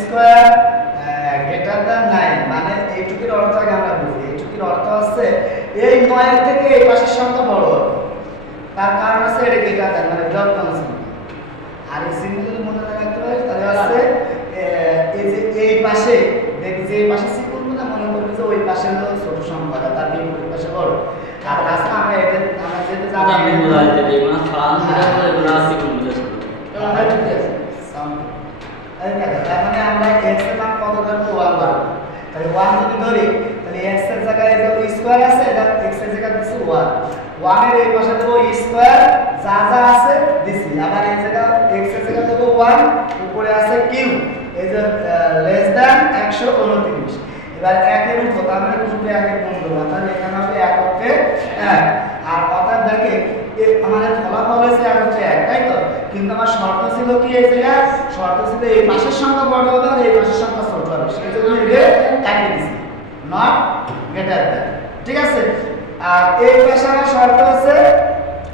Square greater than 9 মানে এইটুকুর অর্থ আগে আমরা বুঝি। এইটুকুর অর্থ হচ্ছে এই 9 থেকে এই পাশের সংখ্যা বড় হবে, তার কারণ হচ্ছে এটা গ্রেটার দ্যান মানে বৃহত্তম চিহ্ন। আর এই চিহ্নগুলো মনে রাখতে হবে, তাহলে হচ্ছে এই যে এই পাশে দেখি যে এই পাশে চিহ্নগুলো মনে করবে যে ওই পাশে হলো ছোট সংখ্যা, তার বিপরীত পাশে বড়। আর রাস্তা আমরা এটা আমরা যেটা জানি আপনি বুঝাইতে দিবেন ফারান করে গ্লাসি কোন বুঝাইতে তার মানে আমরা x এর মান কত ধরবো 1 ধরবো। তাহলে 1 যদি ধরি তাহলে x এর জায়গায় যে স্কয়ার আছে এটা x এর জায়গায় দিছি 1 1 এর এই পাশে দেব স্কয়ার যা যা আছে দিছি, আবার এই জায়গা x এর জায়গায় দেব 1 উপরে আছে কিউ এই যে লেস দ্যান 129। এবার 1 এর উপর তার মানে 2 কে 1 এর গুণ করব, তাহলে এখানে হবে 1 কে 1। আর অর্থাৎ দেখে আমাদের ফলাফল হয়েছে 1 কে 1, তাই তো? কিন্তু আমার শর্ত ছিল কি এই জায়গা? শর্ত ছিল এই পাশের সংখ্যা বড় হবে আর এই পাশের সংখ্যা ছোট হবে, সেই জন্য এটা কাটিয়ে দিছি, নট গ্রেটার দ্যান। ঠিক আছে? আর এই পাশে আমার শর্ত আছে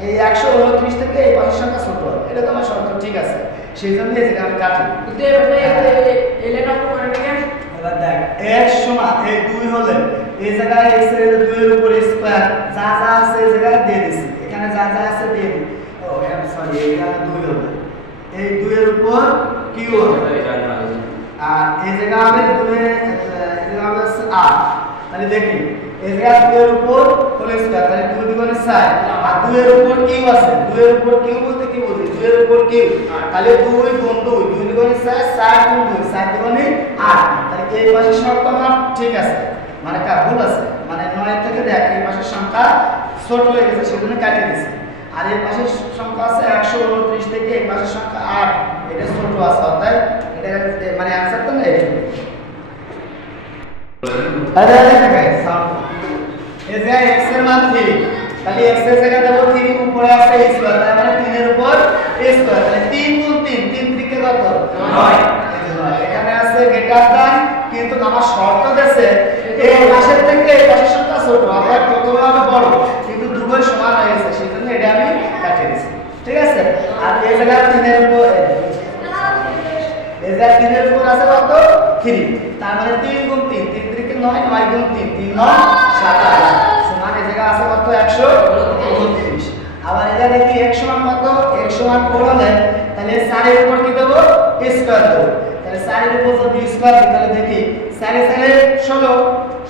এই 129 থেকে এই পাশের সংখ্যা ছোট হবে, এটা তো আমার শর্ত ঠিক আছে, সেই জন্য এই জায়গা আমি কাটি। কিন্তু এই লেখা করে কেন? এবার দেখ x সমান এই 2 হলে এই জায়গায় x এর 2 এর উপর স্কয়ার যা যা আছে এই জায়গায় দিয়ে দিছি, এখানে যা যা আছে দিয়ে দিই। ও এম সরি এখানে 2 হবে, এই 2 এর উপর কি হবে আর এই জায়গায় হবে 2 এর এই জায়গা হবে 8। তাহলে দেখি এই জায়গা 2 এর উপর হোল স্কয়ার, তাহলে 2 দ্বিগুণে 4 আর 2 এর উপর কিউ আছে, 2 এর উপর কিউ বলতে কি বুঝি? 2 এর উপর কিউ, তাহলে 2 গুণ 2 2 দ্বিগুণে 4 4 গুণ 2 4 দ্বিগুণে 8। তাহলে এই পাশের সংখ্যা আমার ঠিক আছে, মানে কা ভুল আছে, মানে 9 থেকে দেখ এই পাশের সংখ্যা ছোট হয়ে গেছে সেজন্য কাটিয়ে দিয়েছি। আর এই পাশের সংখ্যা আছে 129 থেকে এই পাশের সংখ্যা 8, এটা ছোট আছে, অর্থাৎ এটা মানে आंसर তো না এটা। আরে দেখেন সাউন্ড এই যে x এর মান 3, তাহলে x এর জায়গায় দেব 3, উপরে আছে a স্কয়ার, তার মানে 3 এর উপর a স্কয়ার, তাহলে 3 গুণ 3 3 3 কে কত 9। এখানে আছে গ্রেটার দ্যান, কিন্তু আমার শর্ত দেছে এই পাশের থেকে এই পাশের সংখ্যা ছোট, অর্থাৎ প্রথমে হবে বড়, কিন্তু দুটোই সমান হয়ে গেছে, সেজন্য এটা আমি কাটিয়ে দিয়েছি। ঠিক আছে? আর এই জায়গায় 3 এর উপর এই জায়গায় 3 এর উপর আছে কত 3, তার মানে 3 গুণ 3 3 3 কে 9 9 গুণ 3 3 9 27 সমান এই জায়গায় আছে কত 129। আবার এটা দেখি x সমান কত, x সমান 4 হলে তাহলে 4 এর উপর কি দেব স্কয়ার দেব, তাহলে 4 এর উপর যদি স্কয়ার দিই তাহলে দেখি 4 এর 16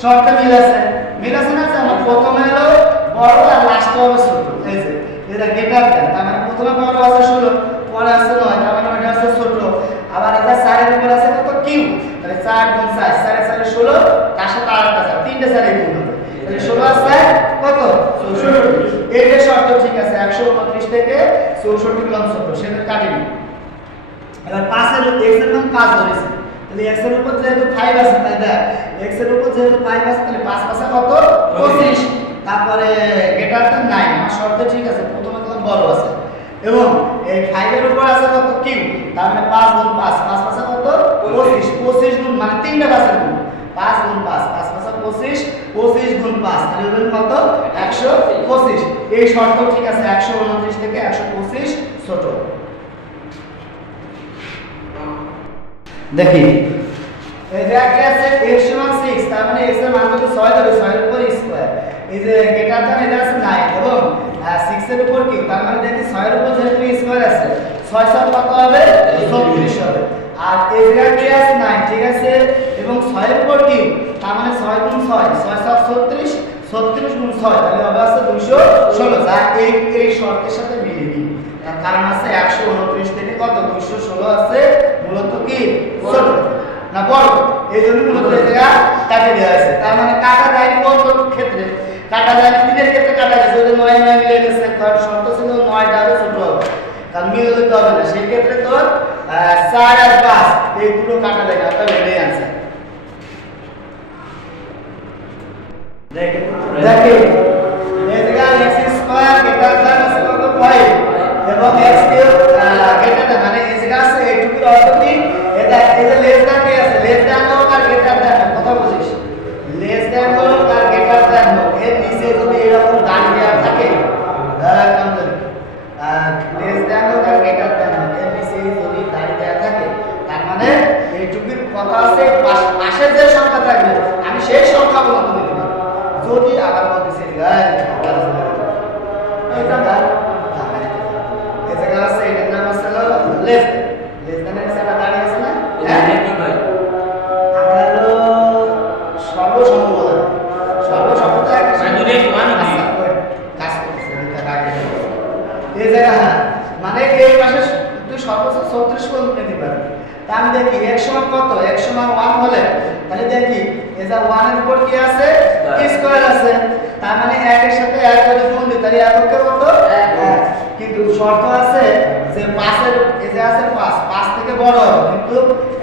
শর্তে মিল আছে না? আমার প্রথমে হলো বড় আর লাস্টে হবে ছোট, এই যে এটা গ্রেটার দ্যান, তার মানে প্রথমে বড় আছে 16 পরে আছে 9, তার মানে এটা আছে ছোট। আবার এটা 4 এর উপর আছে কত কিউ, তাহলে 4 গুণ 4 4 এর 4 16 তার সাথে আরেকটা 4 তিনটে 4 এর গুণ হবে, তাহলে 16 আছে কত 64। এইটা শর্ত ঠিক আছে, 129 থেকে 64 কিলো ছোট, সেটা কাটিনি। এবার 5 এর x এর মান 5 ধরেছি, তাহলে x এর উপর যেহেতু 5 আছে তাই দেখ x এর উপর যেহেতু 5 আছে তাহলে 5 পাশে কত 25, তারপরে গ্রেটার দ্যান 9, আমার শর্ত ঠিক আছে, প্রথমে কত বড় আছে এবং এই 5 এর উপর আছে কত কিউ, তার মানে 5 গুণ 5 5 পাশে কত 25 25 গুণ মানে তিনটা পাশে গুণ 5 গুণ 5 5 পাশে 25 25 গুণ 5 তাহলে হবে কত 125। এই শর্ত ঠিক আছে, 129 থেকে 125 ছোট। দেখি এই যে কি আছে x সমান 6, তার মানে x এর মান কত 6 ধরে 6 এর উপর স্কয়ার, এই যে গ্রেটার দ্যান এটা আছে 9 এবং 6 এর উপর কি, তার মানে দেখি 6 এর উপর যেহেতু স্কয়ার আছে 6 7 কত হবে 34 হবে। আর এই জায়গা কি আছে 9, ঠিক আছে, এবং 6 এর উপর কি, তার মানে 6 গুণ 6 6 7 36 36 গুণ 6 তাহলে হবে আছে 216, যা এই শর্তের সাথে মিলবে, তার কারণ আছে 129 থেকে কত 216 আছে মূলত কি ছোট না বড়, এই জন্য মূলত এই জায়গা কাটে দেওয়া আছে। তার মানে কাটা যায়নি কোন ক্ষেত্রে, কাটা যায়নি 3 এর ক্ষেত্রে কাটা গেছে, ওই 9 9 মিলে গেছে, কারণ শর্ত ছিল 9টা হবে ছোট হবে, কারণ মিলে দিতে হবে না, সেই ক্ষেত্রে তোর 4 আর 5 এই দুটো কাটা যায় না, তবে এটাই आंसर। দেখেন এই জায়গা x স্কয়ার গ্রেটার দ্যান আছে কত 5 এবং x কিউব গ্রেটার দ্যান, মানে এই জায়গা আছে এইটুকুর অর্থ কি, এটা এই যে লেস দ্যান কি আছে, লেস দ্যান হোক আর গ্রেটার দ্যান কথা বুঝিস, লেস দ্যান হোক আর গ্রেটার দ্যান হোক এর নিচে যদি এরকম দাগ দেওয়া থাকে লেস দ্যান হোক আর গ্রেটার দ্যান হোক এর নিচে যদি দাগ দেওয়া থাকে, তার মানে এইটুকুর কথা আছে পাশে যে সংখ্যা থাকবে আমি সেই সংখ্যাগুলো তুলে দেব যদি আবার বলতেছি এই জায়গা আছে এটার নাম আছে লেস দেনের কাছে একটা দাঁড়িয়ে আছে না এটা কি কয় আমরা হলো সর্বসম্মত সর্বসম্মত একটা দুটোই সমান নাকি? কাজ করতেছে এটা আগে এই জায়গা হ্যাঁ মানে এই পাশে তুই সর্বোচ্চ 36 পর্যন্ত নিতে পারবি তা আমি দেখি এক সমান কত এক সমান 1 হলে তাহলে দেখি এই যে 1 এর উপর কি আছে স্কয়ার আছে তার মানে 1 এর সাথে 1 যদি গুণ দিই তাহলে এককে কত 1 কিন্তু শর্ত আছে যে 5 এর এই যে আছে 5 থেকে বড় হবে কিন্তু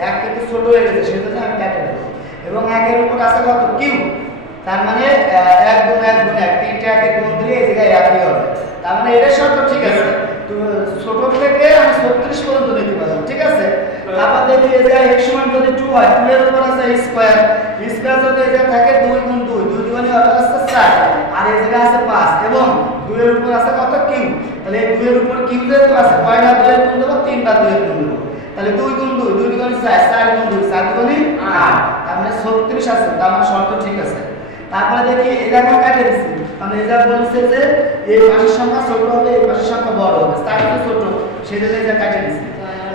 1 থেকে ছোট হয়ে গেছে সেজন্য আমি কেটে দেব এবং 1 এর উপর আছে কত কিউ তার মানে 1 গুণ 1 গুণ 1 তিনটা 1 এর গুণ দিলে এই জায়গায় 1 হবে তার মানে এটা শর্ত ঠিক আছে তো ছোট থেকে আমি 36 পর্যন্ত নিতে পারবো ঠিক আছে তারপর দেখি এই জায়গায় x সমান যদি 2 হয় 2 এর উপর আছে স্কয়ার স্কয়ার যদি এই জায়গায় থাকে 2 গুণ 2 2 দুগুণে হবে আছে 4 আর এই জায়গায় আছে 5 এবং 2 এর উপর আছে কত কিউ তাহলে এই 2 এর উপর কিউ যেহেতু আছে কয়টা 2 এর গুণ দেব 3 বার 2 এর গুণ দেব তাহলে 2 গুণ 2 2 দুগুণে 4 4 গুণ 2 4 দুগুণে 8 তার মানে 36 আছে তার মানে শর্ত ঠিক আছে তারপরে দেখি এটা আমরা কাটে দিছি মানে এটা বলছে যে এই পাশের সংখ্যা ছোট হবে এই পাশের সংখ্যা বড় হবে তাই তো ছোট সেজন্য এটা কাটে দিছি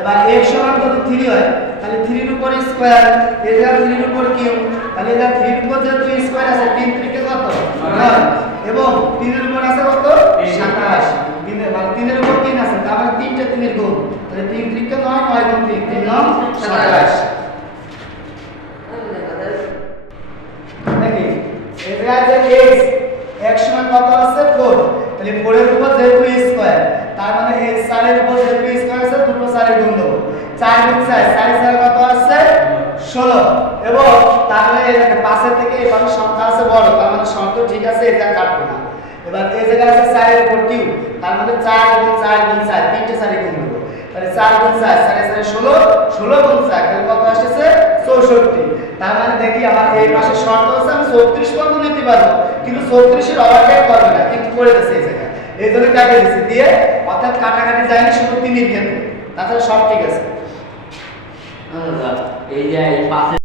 এবার x সমান যদি 3 হয় তাহলে 3 এর উপর স্কয়ার এই জায়গা 3 এর উপর কিউ তাহলে এটা 3 এর উপর যেহেতু স্কয়ার আছে 3 3 কে কত 9 এবং 3 এর উপর আছে কত 27 3 এর মানে 3 এর উপর 3 আছে তার মানে 3টা 3 এর গুণ তাহলে 3 3 কে 9 9 গুণ 3 3 9 27 দেখি এই জায়গায় যে x সমান কত আছে 4 তাহলে 4 এর উপর যেহেতু স্কয়ার তার মানে এই 4 এর উপর যেহেতু স্কয়ার আছে দুটো 4 এর গুণ দেব 4 গুণ 4 4 4 কত আছে 16 এবং তাহলে এই 5 এর থেকে এই পাশের সংখ্যা আছে বড় তার মানে শর্ত ঠিক আছে এটা কাটবো না এবার এই জায়গায় আছে 4 এর উপর কিউ তার মানে 4 গুণ 4 গুণ 4 তিনটে 4 এর গুণ দেব তাহলে 4 গুণ 4 4 4 16 16 গুণ 4 তাহলে কত আসছে 64 তার মানে দেখি আমার এই পাশে শর্ত আছে আমি 34 পর্যন্ত নিতে পারবো কিন্তু 34 এর ওভারটেক করবে না কিন্তু করে দিয়েছে এই জায়গায় এই জন্য কাটে দিয়েছি দিয়ে অর্থাৎ কাটাকাটি যায়নি শুধু 3 এর ক্ষেত্রে তাহলে সব ঠিক আছে এই যে এই পাশে